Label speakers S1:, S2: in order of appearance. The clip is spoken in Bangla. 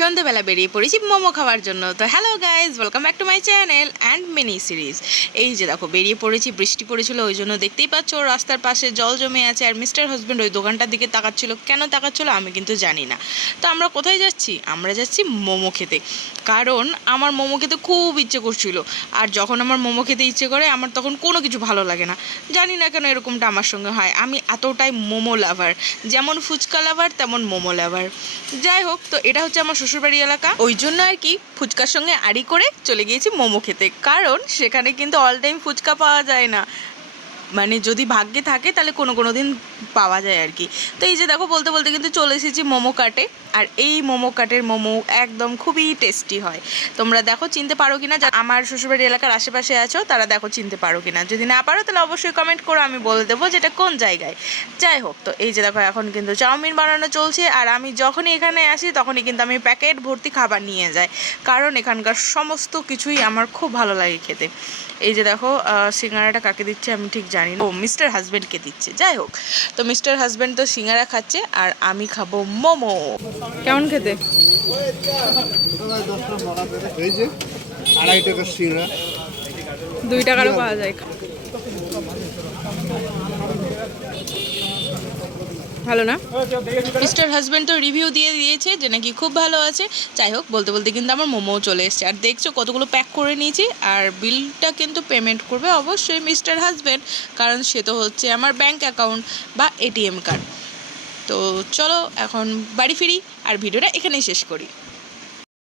S1: সন্ধেবেলা বেরিয়ে পড়েছি মোমো খাওয়ার জন্য। তো hello guys welcome back to my channel and mini series এই যে দেখো, বেরিয়ে পড়েছি, বৃষ্টি পড়েছিল, ওই জন্য দেখতেই পাচ্ছ রাস্তার পাশে জল জমে আছে আর মিস্টার হাজব্যান্ড ওই দোকানটার দিকে তাকাচ্ছিল। কেন তাকাচ্ছিল আমি কিন্তু জানি না। তো আমরা কোথায় যাচ্ছি? আমরা যাচ্ছি মোমো খেতে। কারণ আমার মোমো খেতে খুব ইচ্ছে করছিল। আর যখন আমার মোমো খেতে ইচ্ছে করে, আমার তখন কোনো কিছু ভালো লাগে না। জানি না কেন এরকমটা আমার সঙ্গে হয়। আমি এতটাই মোমো লাভার যেমন ফুচকা লাভার তেমন মোমো লাভার যাই হোক, তো এটা হচ্ছে আমার শ্বশুরবাড়ি এলাকা? ওই জন্য আর কি ফুচকার সঙ্গে আড়ি করে চলে গিয়েছি মোমো খেতে। কারণ সেখানে কিন্তু অল টাইম ফুচকা পাওয়া যায় না। মানে যদি ভাগ্যে থাকে, তাহলে কোনো কোনো দিন পাওয়া যায় আর কি। তো এই যে দেখো, বলতে বলতে কিন্তু চলে এসেছি মোমো কাটে। আর এই মোমো কাটের মোমো একদম খুবই টেস্টি হয়। তোমরা দেখো, চিনতে পারো কিনা? আমার শ্বশুরবাড়ি এলাকার আশেপাশে আছো, তারা দেখো, চিনতে পারো কিনা? যদি না পারো, তাহলে অবশ্যই কমেন্ট করো, আমি বলে দেবো যেটা কোন জায়গায়। যাই হোক, তো এই যে দেখো, এখন কিন্তু চাউমিন বানানো চলছে। আর আমি যখনই এখানে আসি, তখনই কিন্তু আমি প্যাকেট ভর্তি খাবার নিয়ে যাই। কারণ এখানকার সমস্ত কিছুই আমার খুব ভালো লাগে খেতে। এই যে দেখো সিঙ্গারাটা কাকে দিচ্ছে আমি ঠিক জানি না। ও মিস্টার হাজব্যান্ডকে দিচ্ছে যাই হোক। তো মিস্টার হাজব্যান্ড তো সিঙ্গারা খাচ্ছে আর আমি খাব মোমো। কেমন খেতে?
S2: আড়াই টাকার সিঙ্গড়া
S1: দুই টাকারও পাওয়া যায়। ভালো না? মিস্টার হাজব্যান্ড তো রিভিউ দিয়ে দিয়েছে যে নাকি খুব ভালো আছে। যাই হোক বলতে বলতে কিন্তু আমার মোমো চলে এসছে। আর দেখছ কতগুলো প্যাক করে নিয়েছি আর বিলটা কিন্তু পেমেন্ট করবে অবশ্যই মিস্টার হাজব্যান্ড কারণ সে তো হচ্ছে আমার ব্যাংক অ্যাকাউন্ট বা এটিএম কার্ড তো চলো এখন বাড়ি ফিরি আর ভিডিওটা এখানেই শেষ করি।